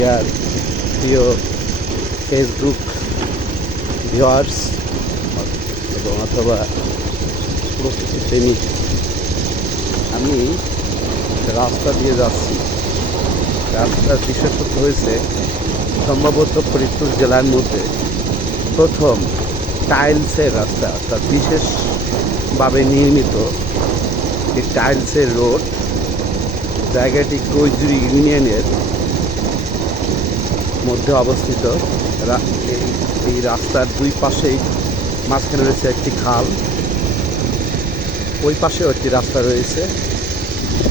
Deer প্রিয় Facebook viewers এবং অথবা প্রকৃতি প্রেমিক, আমি রাস্তা দিয়ে যাচ্ছি। রাস্তার বিশেষত্ব হয়েছে সম্ভবত ফরিদপুর জেলার মধ্যে প্রথম টাইলসের রাস্তা, অর্থাৎ বিশেষভাবে নির্মিত এই টাইলসের রোড। জায়গাটি কৈজুরি ইউনিয়নের মধ্যে অবস্থিত। এই রাস্তার দুই পাশেই মাঝখানে রয়েছে একটি খাল, ওই পাশেও একটি রাস্তা রয়েছে।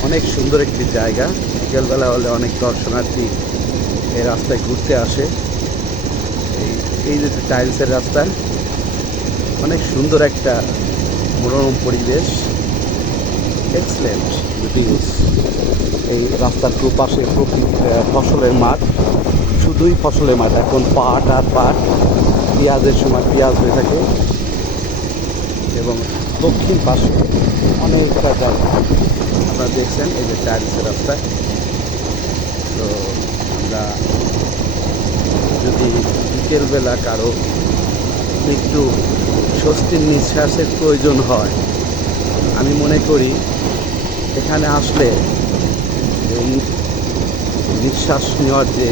অনেক সুন্দর একটি জায়গা। বিকেলবেলা হলে অনেক দর্শনার্থী এই রাস্তায় ঘুরতে আসে। এই যে টাইলসের রাস্তা, অনেক সুন্দর একটা মনোরম পরিবেশ, এক্সেলেন্ট ভিউজ। এই রাস্তার দুপাশে ফসলের মাঠ, শুধুই ফসলের মাঠ। এখন পাট আর পাট, পেঁয়াজের সময় পেঁয়াজ হয়ে থাকে। এবং দক্ষিণ পাশে অনেকটা জায়গা আপনারা দেখছেন, এই যে টাইলসের রাস্তা। তো আমরা যদি বিকেলবেলা কারো একটু স্বস্তির নিঃশ্বাসের প্রয়োজন হয়, আমি মনে করি এখানে আসলে এই নিঃশ্বাস নেওয়ার যে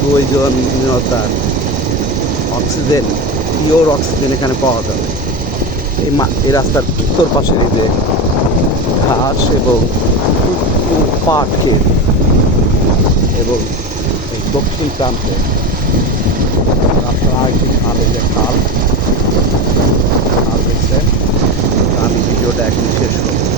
প্রয়োজনীয়তা, অক্সিজেন, পিওর অক্সিজেন এখানে পাওয়া যাবে। এই রাস্তার উত্তর পাশে এই যে ঘাস এবং পাট ক্ষেত, এবং এই দক্ষিণ প্রান্তে রাস্তার আরেকটি খাল, এই যে খাল দেখছেন। আমি ভিডিওটা এখন শেষ করব।